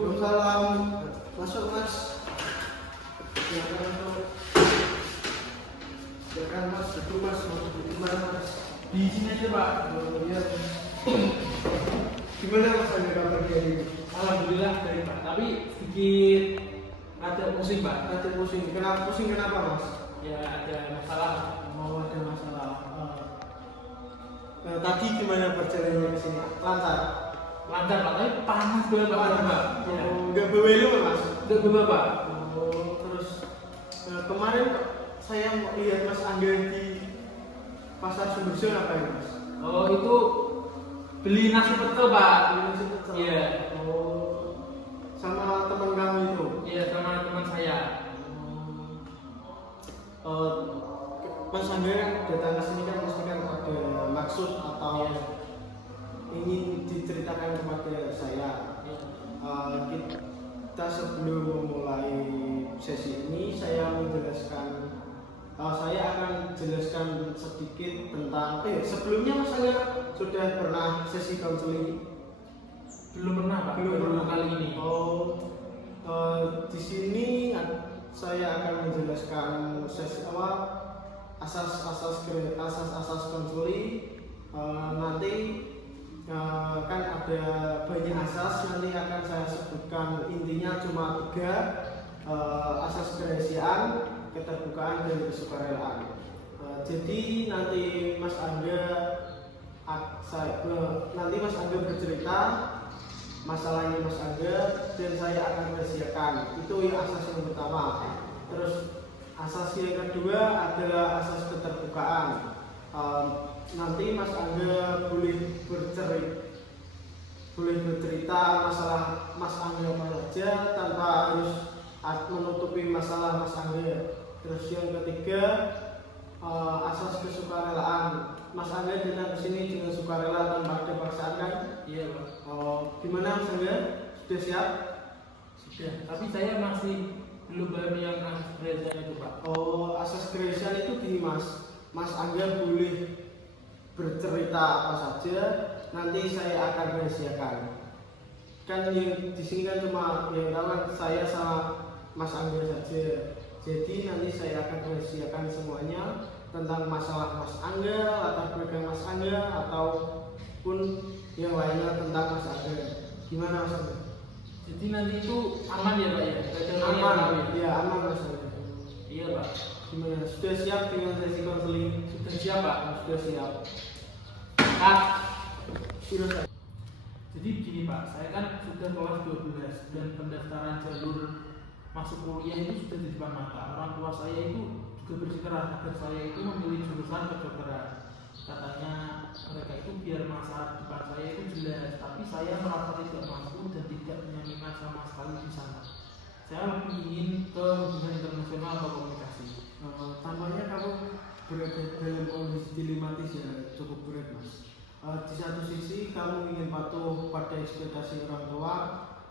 Waalaikumsalam. Masuk Mas. Silakan masuk. Silakan Mas, itu Mas mau di mana Mas? Di sini aja Pak. Oh iya. Gimana Mas ada kabar hari ini? Alhamdulillah baik Pak. Tapi sedikit rada pusing Pak. Ada pusing. Kenapa pusing kenapa Mas? Ya ada masalah. Mau ada masalah. Tadi gimana perjalanannya ke sini? Lancar. Lancar Pak, tapi panas banget Pak. Pak. Ya. Enggak bawelu Mas. Udah berubah Pak. Oh, terus kemarin saya lihat Mas Angga di Pasar Sumbersio ngapain Mas? Oh itu beli nasi pecel Pak. Nasi pecel. Iya. Oh, sama teman kamu itu? Iya sama teman saya. Mas Angga datang ke sini kan pasti kan ada maksud atau ingin diceritakan kepada saya. Kita sebelum memulai sesi ini saya akan jelaskan sedikit tentang sebelumnya Mas Angga sudah pernah sesi konseling? Belum pernah Pak. Baru kali ini. Di sini saya akan menjelaskan sesi asas-asas konseling. Nanti kan ada banyak asas, nanti akan saya sebutkan intinya cuma 3 asas kerahasiaan, keterbukaan dan kesukarelaan. Jadi nanti Mas Angga bercerita masalahnya Mas Angga dan saya akan rahasiakan. Itu yang asas yang pertama. Terus asas yang kedua adalah asas keterbukaan. Nanti Mas Angga boleh bercerita masalah Mas Angga apa saja tanpa harus menutupi masalah Mas Angga. Terus yang ketiga asas kesukarelaan. Mas Angga datang ke sini dengan sukarela tanpa ada paksaan kan? Iya Pak. Gimana Mas Angga? Sudah siap? Sudah. Tapi saya masih belum paham yang asas kerahasiaan itu Pak. Asas kerahasiaan itu gini Mas. Mas Angga boleh bercerita apa saja, nanti saya akan rahasiakan. Kan yang di sini kan cuma yang tahu kan saya sama Mas Angga saja. Jadi nanti saya akan rahasiakan semuanya tentang masalah Mas Angga, latar belakang Mas Angga ataupun yang lainnya tentang Mas Angga. Gimana Mas Angga? Jadi nanti itu aman ya Pak ya? Aman, ya aman Mas Angga. Iya Pak. Gimana? Sudah siap dengan sesi konseling? Sudah siap Pak? Sudah siap. Sudah. Jadi begini Pak, saya kan sudah kelas 12 dan pendaftaran jalur masuk kuliah itu sudah di depan mata. Orang tua saya itu juga bersikeras agar saya itu memilih jurusan kedokteran. Katanya mereka itu biar masa depan saya itu jelas, tapi saya merasa tidak mampu dan tidak punya minat sama sekali di sana. Saya lebih ingin ke hubungan internasional atau komunikasi. Tampaknya kamu berada dalam kondisi dilematis ya, cukup berat Mas. Di satu sisi kamu ingin patuh pada ekspektasi orang tua,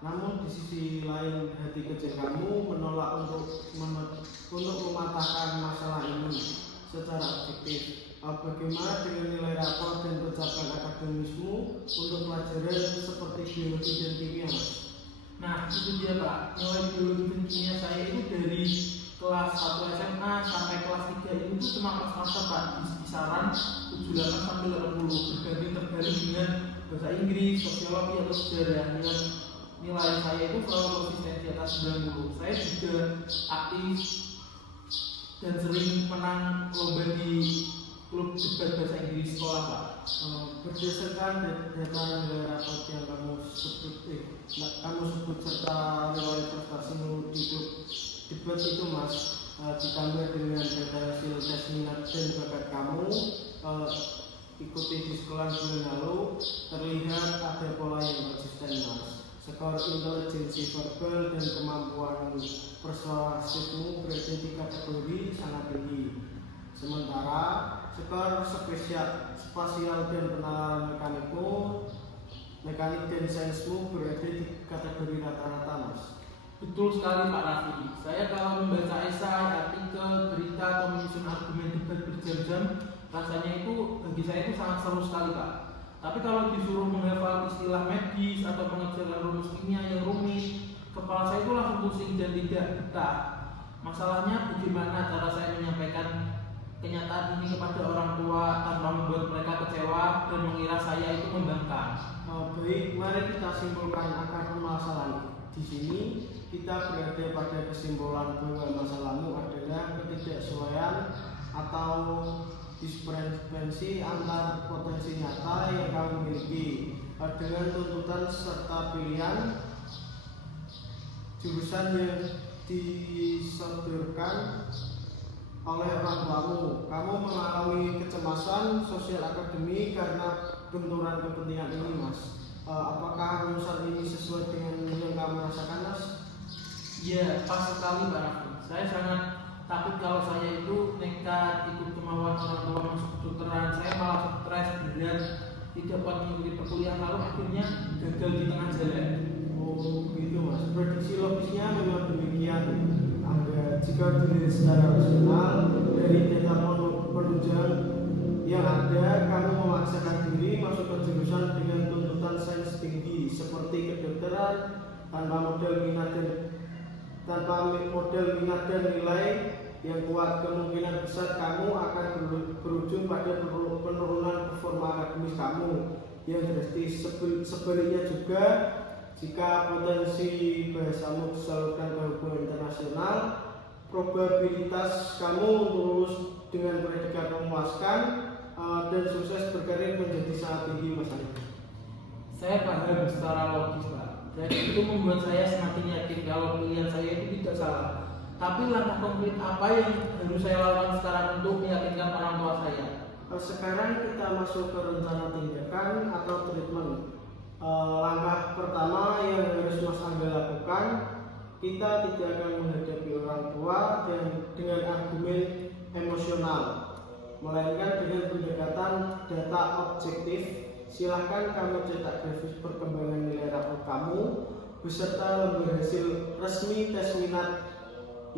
namun di sisi lain hati kecil kamu menolak untuk mematahkan masalah ini secara objektif. Bagaimana dengan nilai rapor dan pencapaian akademismu untuk pelajaran seperti biologi dan kimia Mas? Nah itu dia Pak, nilai biologi dan kimia saya itu dari kelas 1 SMA sampai kelas 3 itu cuma pas-pasan Pak, di kisaran 78 sampai 80, berganti terbalik dengan bahasa Inggris, sosiologi atau sejarah. Yang nilai saya itu selalu konsisten di atas 90. Saya juga aktif dan sering menang lomba di klub debat bahasa Inggris sekolah Pak. Berdasarkan data nilai raport yang kamu sebut serta nilai prestasimu di klub debat itu Mas, ditambah dengan data hasil tes minat dan bakat kamu ikuti di sekolah bulan lalu, terlihat ada pola yang konsisten Mas. Skor intelijensi verbal dan kemampuan persuasifmu berada di kategori sangat tinggi. Sementara skor spasial dan penalaran mekanik dan sainsmu berada di kategori rata-rata Mas. Betul sekali Pak Raffi. Saya kalau membaca esai, artikel, berita atau menyusun argumen debat berjam-jam, rasanya itu bagi saya itu sangat seru sekali Pak. Tapi kalau disuruh menghafal istilah medis atau mengerjakan rumus kimia yang rumit, kepala saya itu langsung pusing dan tidak betah. Masalahnya bagaimana cara saya menyampaikan kenyataan ini kepada orang tua tanpa membuat mereka kecewa dan mengira saya itu membangkang. Baik, mari kita simpulkan akar permasalahan. Di sini kita berada pada kesimpulan bahwa masalahmu adalah ketidaksesuaian atau disfrepansi antar potensi nyata yang kamu miliki dengan tuntutan serta pilihan jurusan yang disodorkan oleh orang tuamu. Kamu mengalami kecemasan sosial akademik karena benturan kepentingan ini, Mas. Apakah rumusan ini sesuai dengan yang kamu rasakan, Mas? Ya, pas sekali Pak Raffi. Saya sangat takut kalau saya itu nekat ikut kemauan orang tua masuk kedokteran. Saya malah stres berat, tidak kuat mengikuti perkuliahan, lalu akhirnya gagal di tengah jalan. Oh, begitu, Mas. Prediksi logisnya memang demikian. Jika dilihat secara rasional dari data penunjang yang ada, kamu memaksakan diri masuk ke jurusan dengan tuntutan sains tinggi seperti kedokteran tanpa model minat dan nilai yang kuat. Kemungkinan besar kamu akan berujung pada penurunan performa akademis kamu yang drastis. Sebaliknya juga, jika potensi bahasamu disalurkan ke hubungan internasional, probabilitas kamu untuk lulus dengan predikat memuaskan dan sukses berkarir menjadi sangat tinggi, Mas Ali. Saya paham secara logis Pak, dan itu membuat saya semakin yakin kalau pilihan saya itu tidak salah. Tapi langkah konkret apa yang harus saya lakukan sekarang untuk meyakinkan orang tua saya? Sekarang kita masuk ke rencana tindakan atau treatment. Langkah pertama yang harus Mas Angga lakukan, kita tidak akan menghadapi orang tua dengan argumen emosional, melainkan dengan pendekatan data objektif. Silahkan kamu cetak grafis perkembangan nilai rapor kamu beserta lembar hasil resmi tes minat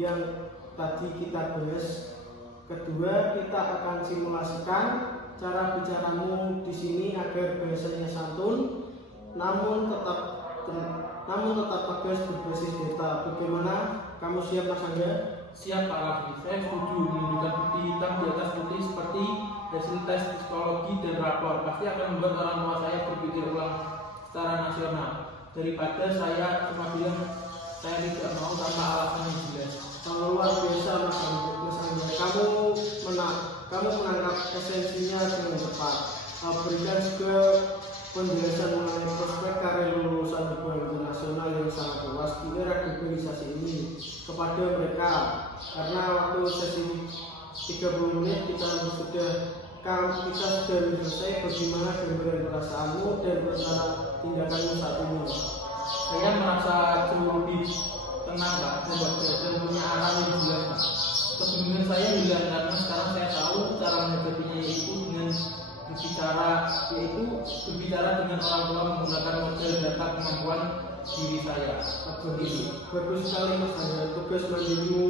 yang tadi kita bahas. Kedua, kita akan simulasikan cara bicaramu di sini agar bahasanya santun, namun tetap tegas berbasis data. Bagaimana? Kamu siap, Mas Angga? Siap Pak Raffi, saya setuju. Menunjukkan bukti hitam di atas putih seperti hasil tes psikologi dan rapor pasti akan membuat orang tua saya berpikir ulang secara nasional daripada saya cuma bilang saya tidak mau tanpa alasan yang jelas. Luar biasa, Mas Angga. Kamu menangkap esensinya dengan tepat. Berikan juga penjelasan mengenai prospek karir lulusan hubungan internasional yang sangat luas di era globalisasi ini kepada mereka, karena waktu sesi 30 menit kita sudah selesai. Bagaimana gambaran perasaanmu dan rencana tindakanmu saat ini? Saya merasa jauh lebih tenang Pak, dan punya arah yang jelas Pak. Kebingungan saya hilang karena sekarang saya tahu cara menghadapinya yaitu berbicara dengan orang tua menggunakan model data kemampuan diri saya. Bagus sekali, Mas Angga. Tugas mandirimu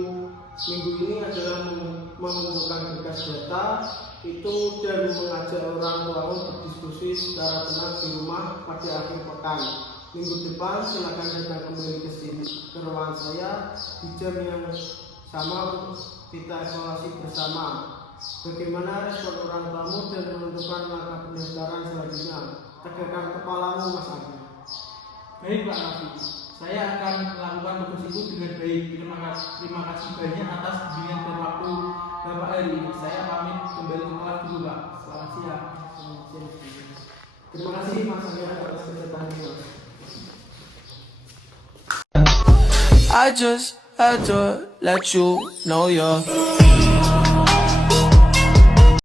minggu ini adalah mengumpulkan berkas data itu dan mengajak orang tua berdiskusi secara tenang di rumah pada akhir pekan. Minggu depan silakan datang kembali ke sini, ke ruangan saya di jam yang sama untuk kita evaluasi bersama. Bagaimana respon orang tuamu dan menentukan langkah pendaftaran selanjutnya. Tegakkan kepalamu, Mas Angga. Baik Pak Raffi, saya akan melakukan tugas itu dengan baik. Terima kasih banyak atas bimbingan dan waktu Bapak hari ini. Saya pamit kembali ke kelas dulu Pak. Selamat siang. Terima kasih Mas Angga atas kedatangannya. I just had to let you know you're